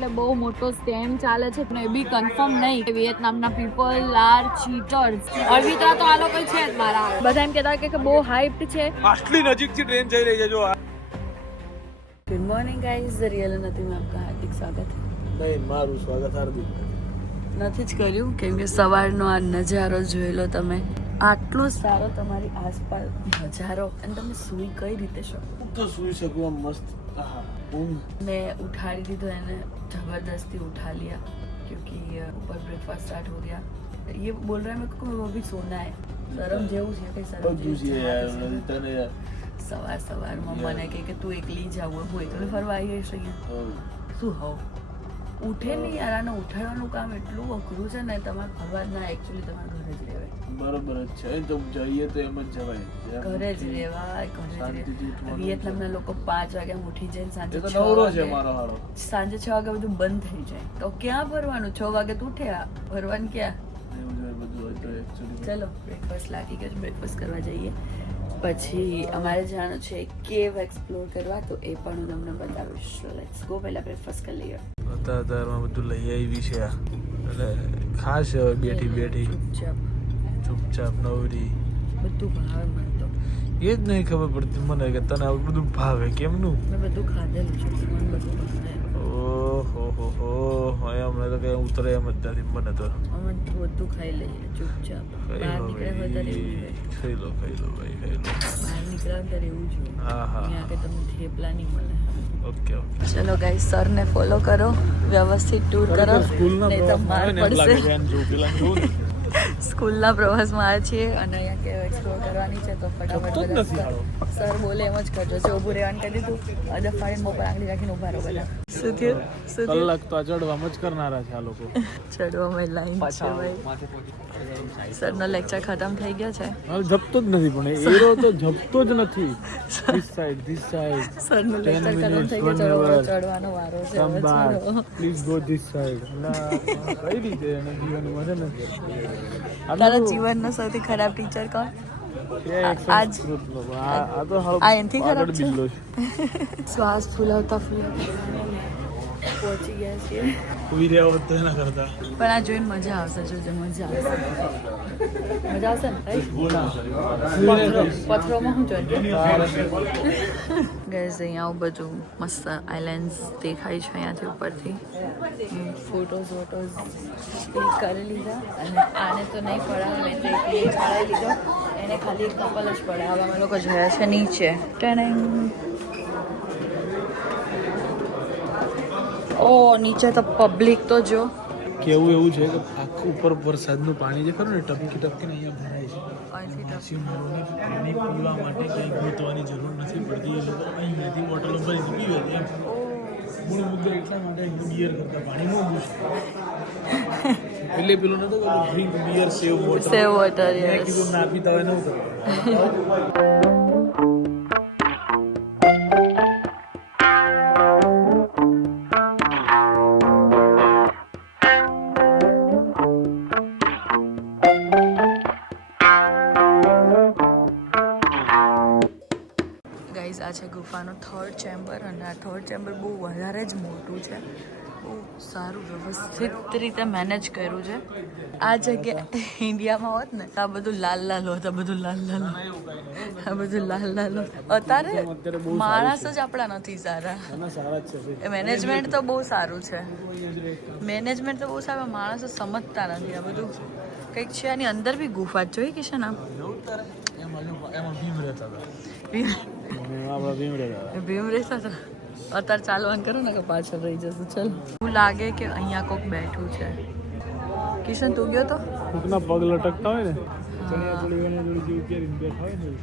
એટલે બહુ મોટો સ્કેમ ચાલે છે પણ એ બી કન્ફર્મ નહીં કે વિયેતનામના પીપલ આર ચીટર્સ. અર્વિતા તો આ લોકો છે જ મારા. બધા એમ કહેતા કે બહુ હાઇપ્ડ છે. આટલી નજીકથી ટ્રેન જઈ રહી છે જો. ગુડ મોર્નિંગ ગાઈઝ, રિયલ નથી મેં આપકા હાર્દિક સ્વાગત. નહીં, મારું સ્વાગત હાર્દિક નથી જ કર્યું કેમ કે સવારનો આ નજારો જોઈ લો તમે. આટલો સારો તમારી આસપાસ નજારો અને તમે સૂઈ કઈ રીતે શકો? તો સુઈ શકું આમ મસ્ત. મેં ઉઠાડી દીધો એને, जबरदस्ती उठा लिया क्योंकि ऊपर ब्रेकफास्ट स्टार्ट हो गया. ये बोल रहा है मेरे को अभी सोना है. शर्म जेવું છે કઈ શરમ જેવું છે? સવારમાં મને કે તું એકલી જાવ હોય તો ફરવા આવી જઈશ અહીંયા. શું હોવ ઉઠે નહીં યાર, આને ઉઠાડવાનું કામ એટલું અઘરું છે ને. તમારે ફરવા ના, એકચ્યુઅલી તમારે ઘરે જ રહેવાય. બરોબર જ છે, તો જઈએ તો એમ જ જવાય. ઘરે જ રહેવાય, ઘરે જ રહેવાય. વિયેતનામના લોકો 5 વાગ્યા ઉઠી જાય, સાંજે તો નવરો છે મારો હારો. સાંજે 6 વાગે બધું બંધ થઈ જાય તો ક્યાં ફરવાનું? 6 વાગે તો ઉઠ્યા, ફરવાનું ક્યાં? ચલો બ્રેકફાસ્ટ લાગી ગયો, બ્રેકફાસ્ટ કરવા જઈએ. પછી અમારે જવાનું છે કેવ એક્સપ્લોર કરવા, તો એ પણ હું તમને બતાવીશ. Let's go. પહેલા બ્રેકફાસ્ટ કરી લઈએ. અત્યારમાં બધું લઈ આવી છે એટલે ખાસ બેઠી ચૂપચાપ નવરી. બધું ભાવે મને તો. એ જ નહીં ખબર પડતી મને કે તને આવું બધું ભાવે કેમનું. મેં બધું ખાધેલું છે, મને બધું ભાવે. ઓહો હમણાં તો કઈ ઉતરે એમ જ નથી મને તો. અમે બધું ખાઈ લઈએ ચૂપચાપ. બહાર નીકળ્યા હોય ત્યારે એવું છે. ખાઈ લો ભાઈ ખાઈ લો. બહાર નીકળ્યા ત્યારે એવું છે. હા અહીંયા કે તમને થેપલા નહીં મળે. ઓકે ચલો ગાઈસ, સરને ફોલો કરો, વ્યવસ્થિત ટૂર કરો, નહીં તો માર પડશે. સ્કૂલના પ્રવાસમાં આવ્યા છીએ અને અહીંયા કેવ એક્સપ્લોર કરવાની છે તો ફટાફટ બધા સર બોલે એમ જ કરજો. છે ઊભું રહેવાનું કહી દીધું, અદબ ફાડીને મોં પર આંગળી રાખીને ઊભા રહો બધા. શું થયું? કલાક તો ચડવામાં જ કરનારા છે આ લોકો. ચડવામાં લાઈન છે ભાઈ. સરનો લેક્ચર ખતમ થઈ ગયો છે. જપતો જ નથી પણ એરો તો જપતો જ નથી. ધીસ સાઈડ સરનો લેક્ચર ખતમ થઈ ગયો, ચડવાનો વારો છે. Please go this side. કઈ રીતે એને જીવનમાં છે ને. તારા જીવનનો સૌથી ખરાબ ટીચર કોણ? આજ આ તો એનથી ખરાબ છે. શ્વાસ ફૂલાવતા પહોંચી ગયા છીએ. ઉઈ રહ્યા હોત તો એના કરતા. પણ આ જોઈને મજા આવશે, જોજો મજા આવશે. મજા આવશે ને? પથ્થરોમાં શું જોઈએ? ગેસ અહીંયા બધું મસ્ત આઈલેન્ડ્સ દેખાય છે અહીંયાથી ઉપરથી. ફોટોઝ ક્લિક કરી લીધા અને આને તો નહીં પડાવે, મેં તો એકલી ચડાવી લીધો. એને ખાલી એક કપલ જ પડાવે. અમે લોકો જોયા છે નીચે. ઓ નીચે તો પબ્લિક તો જો. કેવું એવું છે કે આખું ઉપર વરસાદનું પાણી જે ખરું ને ટપકીને અહીંયા ભરાય છે. માછીમારોને પાણી પીવા માટે કંઈ ગોતવાની જરૂર નથી પડતી. એ લોકો અહીંયાથી બોટલો ભરીને પીવે છે એમ. મૂળ મુદ્દો એટલા માટે બિયર કરતા પાણી મોંઘું છે. એટલે પેલો નતો ડ્રિંક બિયર સેવ વોટર કીધું ના પીતા હોય નવું કરતા. આ છે ગુફાનો 3rd ચેમ્બર અને આ 3rd ચેમ્બર બહુ વધારે જ મોટું છે. બહુ સારું વ્યવસ્થિત રીતે મેનેજ કર્યું છે. આ જગ્યા ઇન્ડિયામાં હોત ને આ બધું લાલ હોત. આ બધું લાલ હોત. અત્યારે માણસ જ આપણા નથી સારા. મેનેજમેન્ટ તો બહુ સારું છે. માણસો સમજતા નથી. આ બધું કંઈક છે. આની અંદર બી ગુફા જોઈ કે છે ને ભીમ રહેતા હતા. અત્યારે ચાલવાનું કરો ને કે પાછળ રહી જશે. ચલો એવું લાગે કે અહીંયા કોક બેઠું છે. કિશન તું ગયો તો? કોકના પગ લટકતા હોય ને,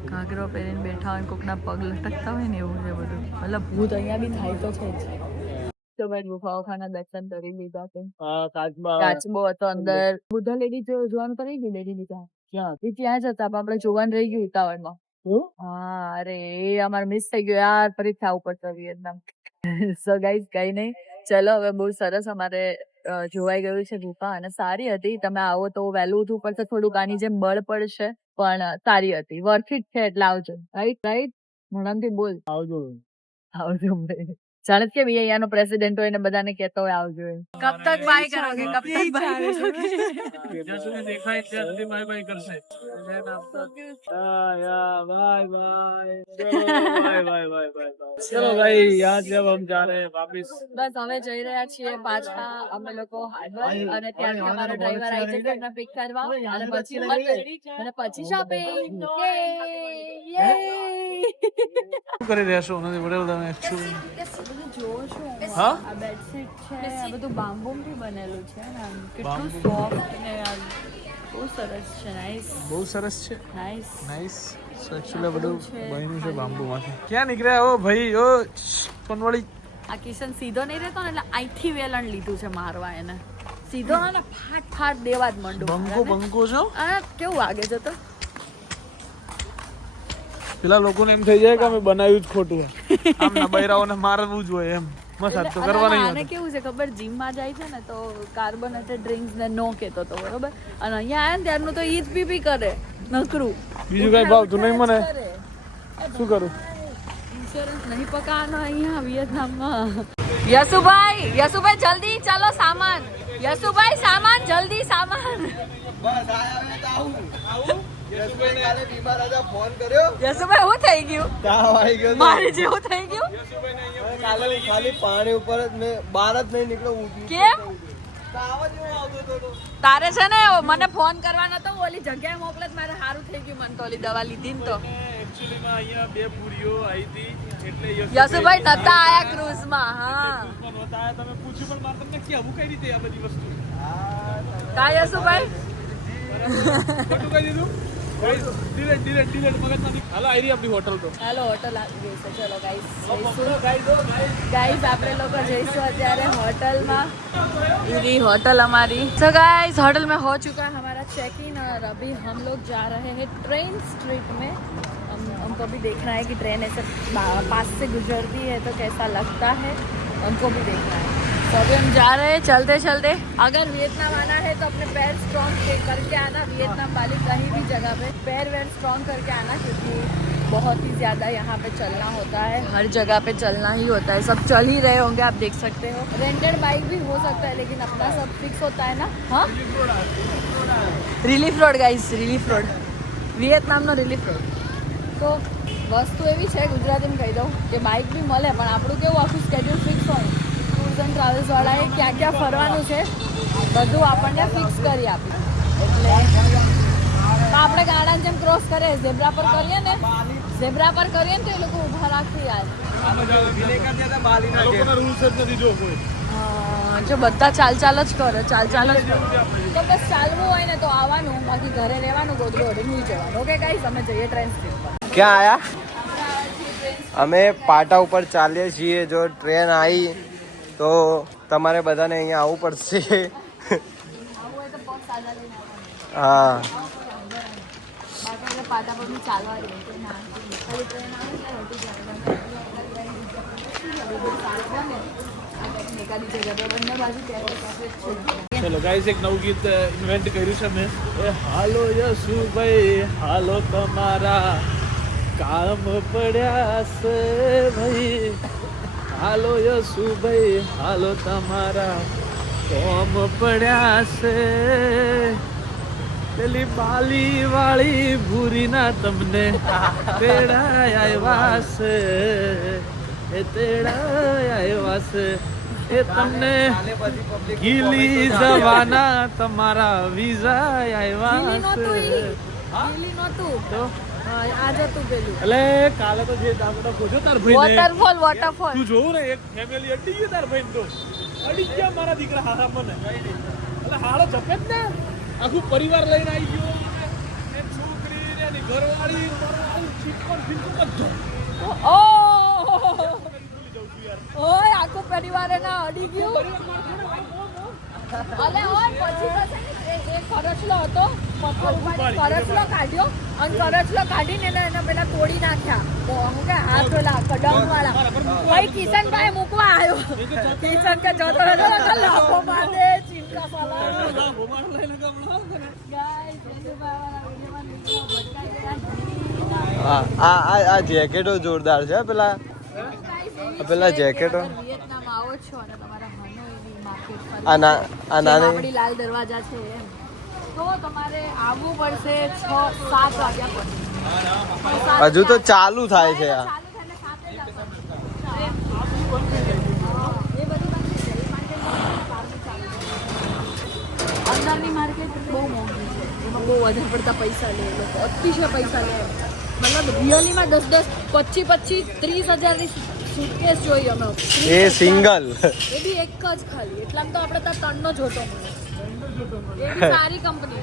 ઘાઘરો પહેરીને બેઠા હોય, કોકના પગ લટકતા હોય ને એવું છે બધું. મતલબ ભૂત અહીંયા બી થાય તો છે જ. તો ભાઈ ગુફાઓ ખાના દર્શન કરી લીધા છે. કાચબો હતો અંદર. બુદ્ધા લેડી જોવાનું તો રહી ગયું. લેડી લીધા ત્યાં જ હતા, આપણે જોવાનું રહી ગયું ઉતાવળમાં. હા અરે એ અમારે મિસ થઈ ગયો યાર. ફરીથી આવું પડશે વિયેતનામ. સો ગાઈઝ કઈ નહીં, ચલો હવે બહુ સરસ અમારે જોવાઈ ગયું છે ગુફા અને સારી હતી. તમે આવો તો વહેલું ઉઠવું પડશે થોડુંક, આની જેમ બળ પડશે પણ સારી હતી. વર્થ ઇટ છે એટલે આવજો. રાઈટ મોઢામાંથી બોલ આવજો. જાણે કે ભી અહીંયાનો પ્રેસિડેન્ટ હોય ને બધાને કહેતો હોય આવજો એમ. કબ તક બાય કરોગે કબ તક બાય કરોગે જ્યાં સુધી દેખાય ત્યાં સુધી બાય બાય કરશે चलो भाई यहाँ से अब हम जा रहे हैं वापिस બસ અમે જઈ રહ્યા છીએ પાછા અમે લોકો હાર્બર અને ત્યાંથી અમારો ડ્રાઈવર આવી જશે એમને પિક કરવા અને પછી અને પછી શોપિંગ શું કરી રહ્યા છો નથી બરાબર તમે actually? હા? આ બેડશીટ છે આ બધું બામ્બુથી બનેલું છે ને આમ કેટલું સોફ્ટ ને યાર બહુ સરસ છે નાઈસ બહુ સરસ છે નાઈસ નાઈસ એકચ્યુઅલી બધું બન્યું છે બાંબુમાંથી ક્યાં નીકળ્યા ઓ ભાઈ ઓ કોનવાળી આ કિશન સીધો નહીં રહેતો ને એટલે અહીંથી વેલણ લીધું છે મારવા એને સીધો ને ફાટ ફાટ દેવા જ મંડો બંકો છો આ કેવું વાગે છે તો પેલા લોકોને એમ થઈ જાય કે અમે બનાવ્યું જ ખોટું આમ ના બૈરાઓને મારવું જ હોય એમ મસાજ તો કરવા નહીં આને કેવું છે ખબર જીમમાં જાય છે ને તો કાર્બોનેટેડ ડ્રિંક્સ ને નો કહેતો તો બરોબર અને અહીંયા આયા ને ત્યારનું તો ઈ જ પી કરે નકરું બીજું કઈ ભાવતું નહીં મને શું કરું ઇન્સ્યોરન્સ નહીં પકાવવાનો અહીંયા વિયેતનામમાં યશુભાઈ જલ્દી ચાલો સામાન યશુભાઈ સામાન જલ્દી સામાન યશુભાઈ હું થઈ ગયું મારે જેવું થઈ ગયું ખાલી પાણી ઉપર જ મેં બહાર જ નહીં નીકળ્યો કેમ તારે છે ને મને ફોન કરવાનો તો ઓલી જગ્યાએ મોકલે મારે સારું થઈ ગયું મને તો ઓલી દવા લીધી ને તો એકચ્યુઅલી માં અહીંયા બે પૂરીઓ આવી હતી એટલે યશુભાઈ નતા આયા ક્રૂઝ માં હા નતા તમે પૂછ્યું પણ મારે તમને કેવું કઈ રીતે આ બધી વસ્તુ કા યશુભાઈ ખોટું કહી દીધું ડિલેટ મગજમાંથી હાલો આવી રહી આપણી હોટલ તો હેલો હોટલ આવી ગઈ છે ચલો ગાઈસ આપણે લોકો જઈશું અત્યારે હોટલમાં ये होटल हमारी तो गाइस होटल में हो चुका है हमारा चेक इन और अभी हम लोग जा रहे हैं ट्रेन स्ट्रीट में हमको भी देखना है कि ट्रेन ऐसे पास से गुजरती है तो कैसा लगता है हमको भी देखना है तो अभी हम जा रहे हैं चलते चलते अगर वियतनाम आना है तो अपने पैर स्ट्रॉन्ग करके आना वियतनाम वाली कहीं भी जगह पे पैर वैर स्ट्रॉन्ग करके आना क्योंकि बहुत ही ज़्यादा यहाँ पे चलना होता है हर जगह पे चलना ही होता है सब चल ही रहे होंगे आप देख सकते हो रेंटेड बाइक भी हो सकता है लेकिन अपना सब फिक्स होता है ना हाँ relief road guys relief road વિયેતનામનો રિલીફ રોડ તો વસ્તુ એવી છે ગુજરાતીમાં કહી દઉં કે બાઇક બી મળે પણ આપણું કેવું આખું સ્કેડ્યુલ ફિક્સ હોય ટૂર્સ એન્ડ ટ્રાવેલ્સવાળાએ ક્યાં ક્યાં ફરવાનું છે બધું આપણને ફિક્સ કરી આપ્યું એટલે આપણે ગાડાને જેમ ક્રોસ કરે ઝેબ્રા પર કરીએ ને તો એ લોકો ઊભા રાખી યાર રૂલ્સ જ નથી જો કોઈ જો બધા ચાલ જ કરે તો બસ ચાલવું હોય ને તો આવવાનું બાકી ઘરે રહેવાનું ગોદડું ઓઢીને નહીં જવાનું ઓકે ગાઈસ અમે જઈએ ટ્રેન સ્ટેશન પર ક્યાં આયા અમે પાટા ઉપર ચાલીએ છીએ જો ટ્રેન આવી તો તમારે બધાને અહીંયા આવવું પડશે હા પાટા પર બી ચાલવા દે ટ્રેન ચલો ગાઈસ એક નવું ગીત ઇન્વેન્ટ કર્યું છે મેં એ હાલો યશુભાઈ હાલો તમારા કામ પડ્યા છે ભાઈ હાલો યશુભાઈ હાલો તમારા કામ પડ્યા છે પેલી બાલી વાળી ભૂરી ના તમને તેડા આવ્યા છે એ તેડા આવ્યા છે એ તમને ગીલી જવાના તમારા વિઝા આવ્યા છે એટલે કાલે તો જે દાગડા ખોજો તાર ભાઈ વોટરફોલ તું જોવું ને એક ફેમિલી અડી ગયું તાર ભાઈ તો અડી ગયા મારા દીકરા હારા મને એટલે હારો જપે જ ને આખું પરિવાર લઈને આવી ગયો એ છોકરી ને એની ઘરવાળી ચીકણ ફીકણ બધું ઓય આખો પરિવાર એના અડી ગયું અલે ઓય પછી તો છે ને એક કરચલો હતો પથ્થર ઉપર કરચલો કાઢ્યો અને કરચલો કાઢીને એને પેલા તોડી નાખ્યા તો હું કે હાથ પેલા કડમ વાળા ભાઈ કિશનભાઈ મૂકવા આવ્યો કિશન કે જોતો રહેતો લાખો મારે ચીમકા પાલા ગાઈસ આ જેકેટો જોરદાર છે પેલા પેલા જેકેટો વિયેતનામ આવો છો અને તમારા હનોઈની માર્કેટ આ નાની આપણી લાલ દરવાજા છે એમ તો તમારે આવવું પડશે 6-7 વાગ્યા પછી હજુ તો ચાલુ થાય છે આ અંદરની માર્કેટ બહુ મોંઘી છે એમાં બહુ વધારે પડતા પૈસા લે લોકો અતિશય પૈસા લે મતલબ રિયલીમાં 10-20-25-30 હજારની સુટકેસ જોઈ અમે એ સિંગલ એ બી એક જ ખાલી એટલામાં તો આપણે ત્યાં ત્રણનો જોતો મળે એ બી સારી કંપની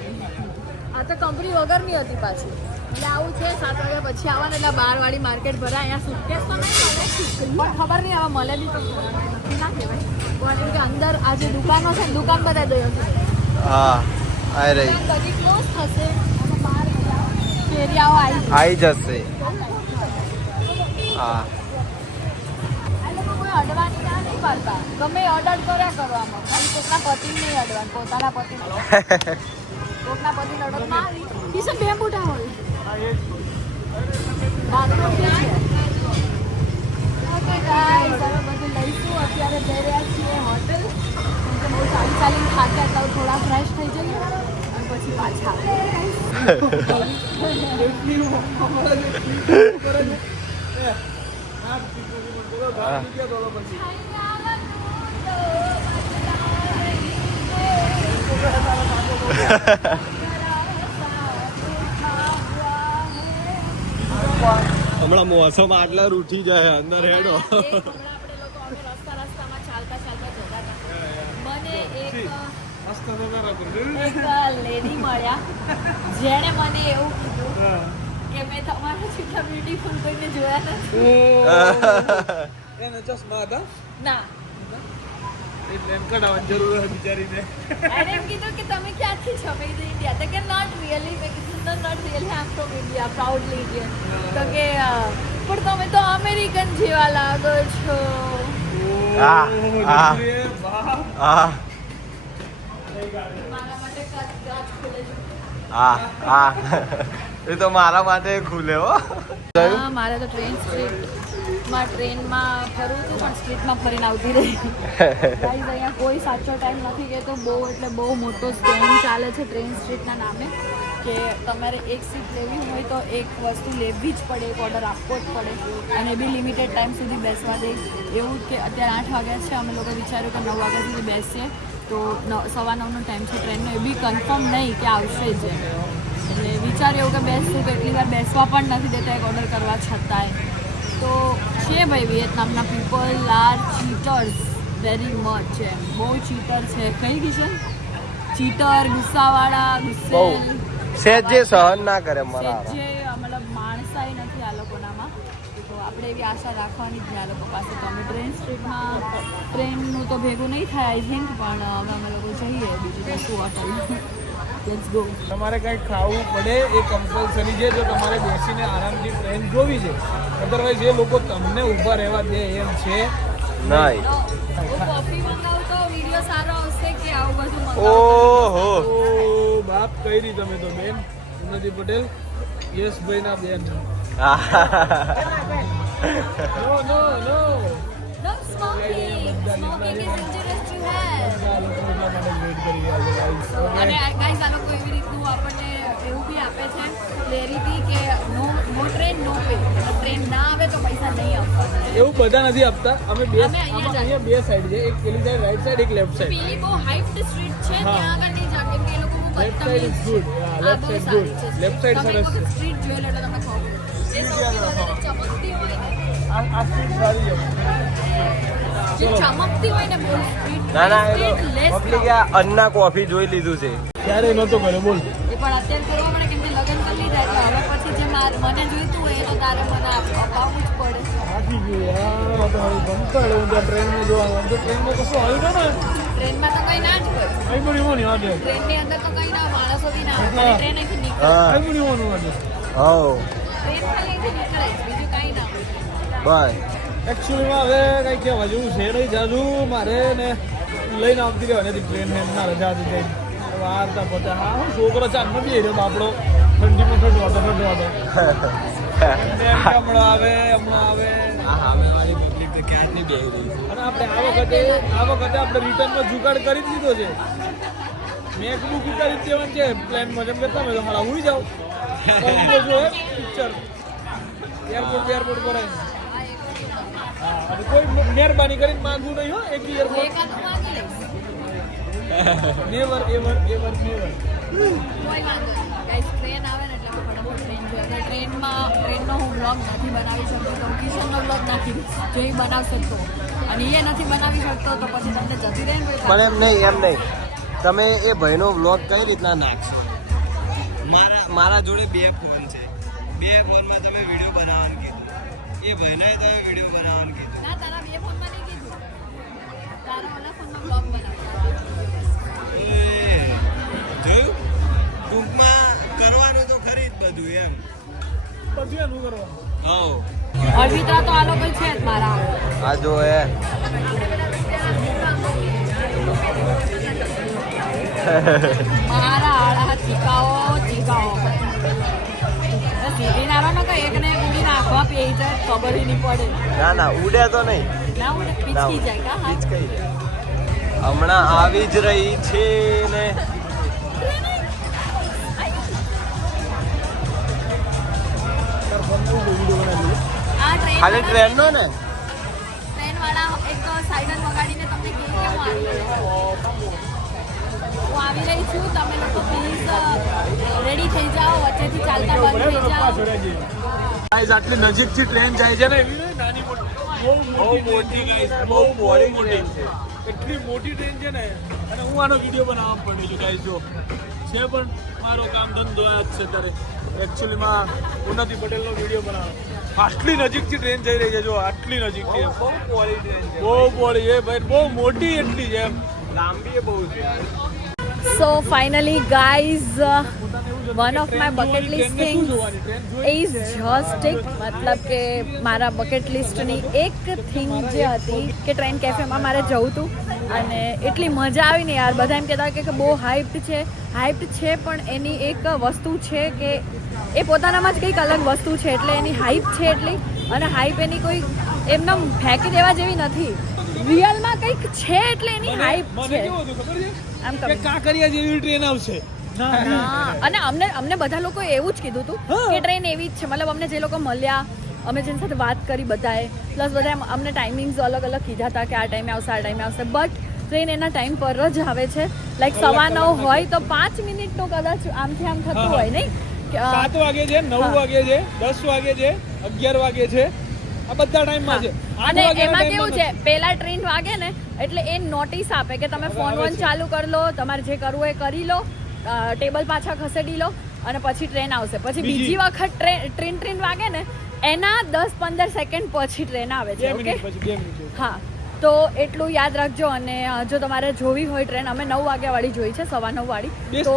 આ તો કંપની વગરની હતી પાછી એટલે આવું છે 7 વાગ્યા પછી આવવાનું એટલે 12 વાળી માર્કેટ ભરાય અહીંયા સુટકેસ તો નહીં મળે પણ ખબર નહીં હવે મળે બી તો ના કહેવાય પણ કે અંદર આ જે દુકાનો છે દુકાન બધા દઈ હા આ રહી બધી ક્લોઝ થશે અને બહાર ફેરિયાઓ આવી જશે હા આ લોકો કોઈ અડવાની ના નહીં પાડતા ગમે ઓર્ડર કર્યા કરવામાં ખાલી કોકના પતિને નહીં અડવાનું પોતાના પતિ કોકના પતિને અડવામાં આવી કિશન બે મોટા હોય બાથરૂમ છે ઓકે ગાઈસ હવે બધું લઈશું અત્યારે જઈ રહ્યા છીએ હોટેલ કેમ કે બહુ ચાલીને થાક્યા એટલે થોડા ફ્રેશ થઈ જઈએ અને પછી પાછા હમણાં મોસમ આટલા રૂઠી જાય અંદર હેડો લેડી મળ્યા જેણે મને એવું કીધું કે મેં તમારા જેટલા બ્યુટીફુલ કોઈને જોયા નથી ના એને એમ કીધું કે તમે ક્યાંથી છો મેં કીધું ઇન્ડિયા તો કે નોટ રિયલી મેં કીધું not really I am from India proudly Indian તો કે પણ તમે તો અમેરિકન જેવા લાગો છો મારા માટે કાચ ખુલે છે એ તો મારા માટે ખુલે હો મારે તો ટ્રેનમાં ફરવું હતું પણ સ્ટ્રીટમાં ફરીને આવતી રહી ગાઈઝ અહીંયા કોઈ સાચો ટાઈમ નથી કહેતો બહુ એટલે બહુ મોટો સ્કેમ ચાલે છે ટ્રેન સ્ટ્રીટના નામે કે તમારે એક સીટ લેવી હોય તો એક વસ્તુ લેવી જ પડે એક ઓર્ડર આપવો જ પડે અને બી લિમિટેડ ટાઈમ સુધી બેસવા દે એવું કે અત્યારે 8 વાગ્યા છે અમે લોકો વિચાર્યું કે 9 વાગ્યા સુધી બેસીએ તો 9:15નો ટાઈમ છે ટ્રેનનો એ બી કન્ફર્મ નહીં કે આવશે જ એટલે વિચાર્યું કે બેસશું તો એટલી વાર બેસવા પણ નથી દેતા એક ઓર્ડર કરવા છતાંય તો છે ભાઈ વિયેતનામના people are cheaters very much એમ બહુ ચીટર છે કઈ કિશન ચીટર ગુસ્સાવાળા ગુસ્સેલ સેજ જે સહન ના કરે મારા જે મતલબ માણસાઈ નથી આ લોકોનામાં તો આપણે એવી આશા રાખવાની જ આ લોકો પાસે તો અમે ટ્રેનનું તો ભેગું નહીં થાય આઈ થિંક પણ હવે અમે લોકો જઈએ બીજું તો શું હોટલ લેટ્સ ગો તમારે કંઈક ખાવું પડે એ કમ્પલસરી છે જો તમારે બેસીને આરામથી ટ્રેન જોવી છે અધરવાઇઝ એ લોકો તમને ઊભા રહેવા દે એમ છે નહીં કોફી મંગાવું તો વિડીયો સારો આવશે કે આવું બધું ઓહો ઓ બાપ કઈ રી તમે તો બેન ઉન્નતિ પટેલ યશભાઈ ના બેન નો નો નો No smoking. Smoking is injurious to health. અને ગાઈસ આ લોકો એવી રીતનું આપણને એવું બી આપે છે ક્લેરિટી કે નો ટ્રેન નો પે ટ્રેન ના આવે તો પૈસા નહીં આપવાના એવું બધા નથી આપતા અમે બે અમે અહીંયા અહીંયા બે સાઈડ છે એક પેલી સાઈડ રાઈટ સાઈડ એક લેફ્ટ સાઈડ પેલી બહુ હાઇપ્ડ સ્ટ્રીટ છે હા. ત્યાં આગળ નહીં જાવ કેમ કે એ લોકો બહુ left side is good left side good left side સરસ છે સ્ટ્રીટ જોઈ લો એટલે તમને ખબર પડે એ સૌથી વધારે ચમકતી હોય ને આ સ્ટ્રીટ સારી છે જે ચમકતી હોય ને બોલ સ્ટ્રીટ ના ના એ સ્ટ્રીટ લેસ પબ્લિક અન્ના કોફી જોઈ લીધું છે ક્યારે નતો કર્યો બોલ એ પણ અત્યારે કરવા પડે કેમ કે લગ્ન કરી લીધા એટલે હવે પછી જે મને જોઈતું હોય એ તો તારે મને અપાવવું જ પડે આખી ગયું યાર તો હવે ગમતો એટલે હું ત્યાં ટ્રેનમાં જોવાનું તો ટ્રેનમાં કશું આવ્યું ને ટ્રેનમાં તો કઈ ના જ હોય કઈ પણ એવું નહીં આજે ટ્રેનની અંદર તો કઈ ના હોય, માણસો બી ના હોય ખાલી ટ્રેન અહીંથી નીકળે હા કઈ પણ એવું આજે હો ટ્રેન ખાલી અહીંથી નીકળે જ, બીજું કઈ ના હોય બસ એકચ્યુઅલીમાં હવે કંઈ કહેવા જેવું છે નહીં જાજુ મારે ને લઈને આવતી રહેવાની હતી ટ્રેન એમના રજા હતી કંઈ વારતા પતા હા હું છોકરો ચાંદમાં બી રહ્યો બાપડો ઠંડીમાં ઠંડવાતો એમ હમણાં આવે હા હવે વાળી પબ્લિક કેટલી બેહી રહી છે. અને આપણે આ વખતે આપણે રિટર્નમાં જુગાડ કરી જ દીધો છે. મેકબુક ઉતારી દેવાનું છે પ્લાનમાં. જેમ કે તમે હાલા ઉડી જાઓ કોમ્બો જો હે પિક્ચર એરપોર્ટ પર આવીને. હા અને કોઈ મહેરબાની કરીને માંગવું નહીં હો એક airport. Never ever never. Train આવે ને એટલે ફટાફટ ટ્રેન જોઈએ. ટ્રેનનો હું બ્લોગ નથી બનાવી શકતો તો હું કિશનનો બ્લોગ નાખી દઈશ જો એ બનાવી શકતો અને એ નથી બનાવી શકતો તો પછી તમને જતી રહે ને. પણ એમ નહીં તમે એ ભાઈનો વ્લોગ કઈ રીતના નાખશો? મારા જોડે 2 ફોન છે. 2 ફોનમાં તમે વિડીયો બનાવવાનું કીધું, એ ભાઈને તમે વિડીયો બનાવવાનું કીધું. ના તારા 2 ફોનમાં નહીં કીધું, તારા ઓલા ફોનમાં બ્લોગ બનાવતા. જોયું? ટૂંકમાં કરવાનું તો ખરી જ બધું એમ. બધું એનું કરવાનું. હા અર્પિતા તો આ લોકો છે જ મારા. આ જો એ મારા આળા ચીકાઓ સીધી નારો ને કઈ એક ને એક ઉડી નાખવા પે જાય ખબર નહીં પડે. ના ઉડે તો નહીં. ના ઉડે પીચકી જાય કા. પીચકાઈ જાય. હમણાં આવી જ રહી છે ને. ખાલી ટ્રેન નો ને ટ્રેન વાળા એક સાયરન વગાડીને તમને કહે કે હું આવી રહી છું, તમે લોકો પ્લીઝ રેડી થઈ જાઓ, વચ્ચેથી ચાલતા બંધ થઈ જાઓ. ગાઈસ આટલી નજીકથી ટ્રેન જાય છે ને એવી નહીં, નાની મોટી બહુ મોટી ગાઈસ બહુ મોટી એટલી મોટી ટ્રેન છે ને. અને હું આનો વિડીયો બનાવવા પડ્યો છું ગાઈસ. જો છે પણ મારો કામ ધંધો આ જ છે ત્યારે એકચ્યુઅલીમાં ઉન્નતિ પટેલનો વિડીયો બનાવો. આટલી નજીકથી ટ્રેન જઈ રહી છે જો, આટલી નજીકથી. બહુ પોળી ટ્રેન છે. બહુ પોળી એ ભાઈ, બહુ મોટી એટલી છે એમ. લાંબી બહુ છે. So finally guys, one of my bucket list things is just it. મતલબ કે મારા બકેટ લિસ્ટની એક થિંગ જે હતી કે ટ્રેન કેફેમાં મારે જવું હતું અને એટલી મજા આવી ને યાર. બધા એમ કહેતા કે બહુ હાઇપ્ડ છે પણ એની એક વસ્તુ છે કે એ પોતાનામાં જ કંઈક અલગ વસ્તુ છે એટલે એની હાઇપ છે એટલી. અને હાઇપ એની કોઈ એમને ફેંકી દેવા જેવી નથી, રિયલમાં કંઈક છે એટલે એની હાઇપ છે. આમ કે કાંકરિયા જેવી ટ્રેન આવશે. અને અમને બધા લોકો એવું જ કીધું હતું કે ટ્રેન એવી જ છે. મતલબ અમને જે લોકો મળ્યા, અમે જેની સાથે વાત કરી બધાએ, પ્લસ બધાએ અમને ટાઈમિંગ્સ અલગ અલગ કીધા હતા કે આ ટાઈમે આવશે બટ ટ્રેન એના ટાઈમ પર જ આવે છે. લાઈક 9:15 હોય તો 5 મિનિટનો કદાચ આમથી આમ થતું હોય નહીં. 7 વાગે છે, 9 વાગે છે, 10 વાગે છે, 11 વાગે છે, આ બધા ટાઈમમાં છે. અને એમાં કેવું છે, પેલા ટ્રેન વાગે ને એટલે એ નોટિસ આપે કે તમે ફોન ચાલુ કરી લો, તમારે જે કરવું એ કરી લો, ટેબલ પાછા ખસેડી લો અને પછી ટ્રેન આવશે. પછી બીજી વખત ટ્રેન વાગે ને એના 10-15 સેકન્ડ પછી ટ્રેન આવે છે. ઓકે હા, તો એટલું યાદ રાખજો. અને જો તમારે જોવી હોય ટ્રેન, અમે 9 વાગ્યાવાળી જોઈ છે, 9:15 વાળી. તો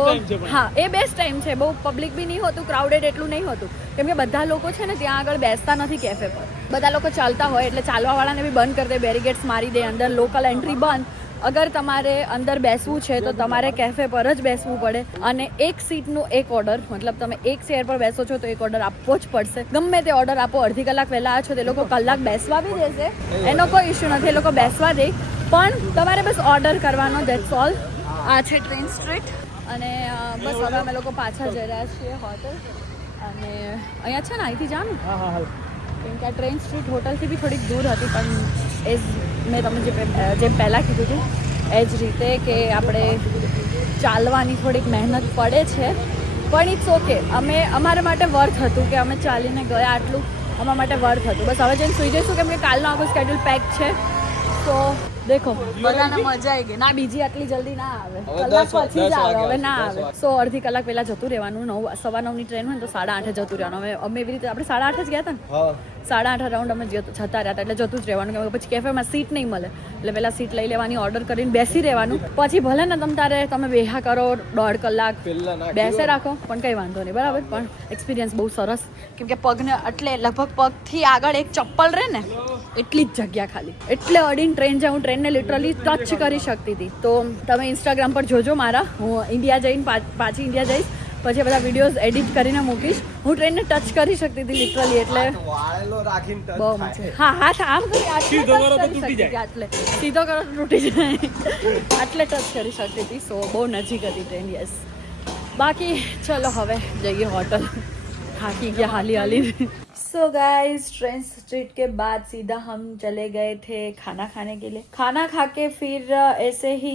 હા, એ બેસ્ટ ટાઈમ છે. બહુ પબ્લિક બી નહીં હોતું, ક્રાઉડેડ એટલું નહીં હોતું, કેમ કે બધા લોકો છે ને ત્યાં આગળ બેસતા નથી કેફે પર. બધા લોકો ચાલતા હોય એટલે ચાલવાવાળાને બી બંધ કરી દે, બેરીગેટ્સ મારી દે, અંદર લોકલ એન્ટ્રી બંધ. અગર તમારે અંદર બેસવું છે તો તમારે કેફે પર જ બેસવું પડે. અને એક સીટનું એક ઓર્ડર, મતલબ તમે એક ચેર પર બેસો છો તો એક ઓર્ડર આપવો જ પડશે. ગમે તે ઓર્ડર આપો, અડધી કલાક વહેલા આવ્યો છો તે લોકો કલાક બેસવા બી દેશે, એનો કોઈ ઇશ્યુ નથી, એ લોકો બેસવા દે. પણ તમારે બસ ઓર્ડર કરવાનો, ધેટ્સ ઓલ. આ છે ટ્રેન સ્ટ્રીટ અને બસ હવે અમે લોકો પાછા જઈ રહ્યા છીએ હોટલ. અને અહીંયા છે ને અહીંથી જાઓ ને, કેમ કે આ ટ્રેન સ્ટ્રીટ હોટલથી બી થોડીક દૂર હતી, પણ મેં તમને જેમ પહેલાં કીધું હતું એ જ રીતે કે આપણે ચાલવાની થોડીક મહેનત પડે છે, પણ ઇટ્સ ઓકે. અમારા માટે વર્થ હતું કે અમે ચાલીને ગયા, આટલું અમારા માટે વર્થ હતું. બસ હવે જઈને સુઈ જઈશું કેમ કે કાલનો આખું સ્કેડ્યુલ પેક છે. તો દેખો બધાને મજા આવી ગઈ. ના બીજી આટલી જલ્દી ના આવે, કલાક પછી જ આવે, હવે ના આવે. સો અડધી કલાક પહેલા જતું રહેવાનું. 9:15 ટ્રેન હોય તો 8:30 જતું રહેવાનું. હવે અમે એવી રીતે આપણે 8:30 જ ગયા હતા ને, 8:30 રાઉન્ડ અમે જતા રહ્યા હતા, એટલે જતું જ રહેવાનું. કે પછી કેફેમાં સીટ નહીં મળે એટલે પહેલાં સીટ લઈ લેવાની, ઓર્ડર કરીને બેસી રહેવાનું. પછી ભલે ને તમે બેહા કરો 1.5 કલાક બેસે રાખો પણ કંઈ વાંધો નહીં, બરાબર. પણ એક્સપિરિયન્સ બહુ સરસ, કેમ કે પગને એટલે લગભગ પગથી આગળ એક ચપ્પલ રહે ને એટલી જ જગ્યા ખાલી, એટલે અડીને ટ્રેન જાઉં, ટ્રેનને લિટરલી ટચ કરી શકતી હતી. તો તમે ઇન્સ્ટાગ્રામ પર જોજો મારા, હું ઇન્ડિયા જઈને પાછી ઇન્ડિયા જઈશ પછી બધા વિડીયોઝ એડિટ કરીને મૂકીશ. હું ટ્રેનને ટચ કરી શકતી હતી લિટરલી, એટલે વાળેલો રાખીને touch બહુ થાય. મજા. હા હાથ આમ કરી આટલે સીધો કરો તો touch કરી તૂટી શકતી હતી, આટલે સીધો કરો તો તૂટી જાય આટલે ટચ કરી શકતી હતી. સો બહુ નજીક હતી ટ્રેન. યસ. बाकी चलो હવે જઈએ હોटल. થાકી ગયા हाली हाली. सो गाइस ट्रेन स्ट्रीट के बाद सीधा हम चले गए थे खाना खाने के लिए. खाना खा के फिर ऐसे ही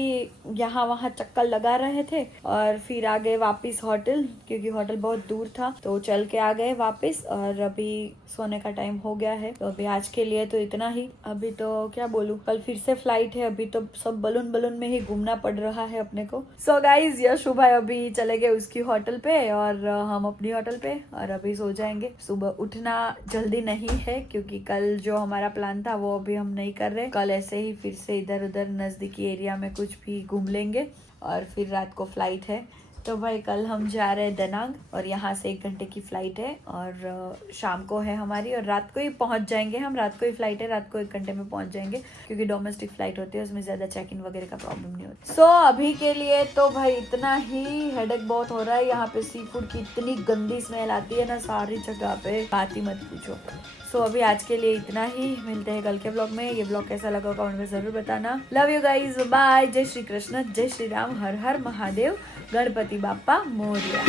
यहाँ वहाँ चक्कर लगा रहे थे और फिर आ गए वापस होटल, क्योंकि होटल बहुत दूर था तो चल के आ गए वापस. और अभी सोने का टाइम हो गया है तो अभी आज के लिए तो इतना ही. अभी तो क्या बोलूं, कल फिर से फ्लाइट है. अभी तो सब बलून में ही घूमना पड़ रहा है अपने को. सो गाइस यशु भाई अभी चले गए उसकी होटल पे और हम अपनी होटल पे, और अभी सो जाएंगे. सुबह उठना जल्दी नहीं है क्योंकि कल जो हमारा प्लान था वो अभी हम नहीं कर रहे. कल ऐसे ही फिर से इधर उधर नजदीकी एरिया में कुछ भी घूम लेंगे और फिर रात को फ्लाइट है. तो भाई कल हम जा रहे हैं दनांग और यहाँ से 1 घंटे की फ्लाइट है और शाम को है हमारी, और रात को ही पहुँच जाएंगे हम. रात को ही फ्लाइट है, रात को 1 घंटे में पहुँच जाएंगे क्योंकि डोमेस्टिक फ्लाइट होती है, उसमें ज़्यादा चेक इन वगैरह का प्रॉब्लम नहीं होता. सो अभी के लिए तो भाई इतना ही. हेडेक बहुत हो रहा है. यहाँ पे सी फूड की इतनी गंदी स्मेल आती है ना सारी जगह पे, बात ही मत पूछो. सो अभी आज के लिए इतना ही. मिलते हैं कल के ब्लॉग में. ये ब्लॉग कैसा लगा कमेंट में जरूर बताना. Love you guys, bye. जय श्री कृष्ण, जय श्री राम, हर हर महादेव, गणपति बाप्पा मोरया.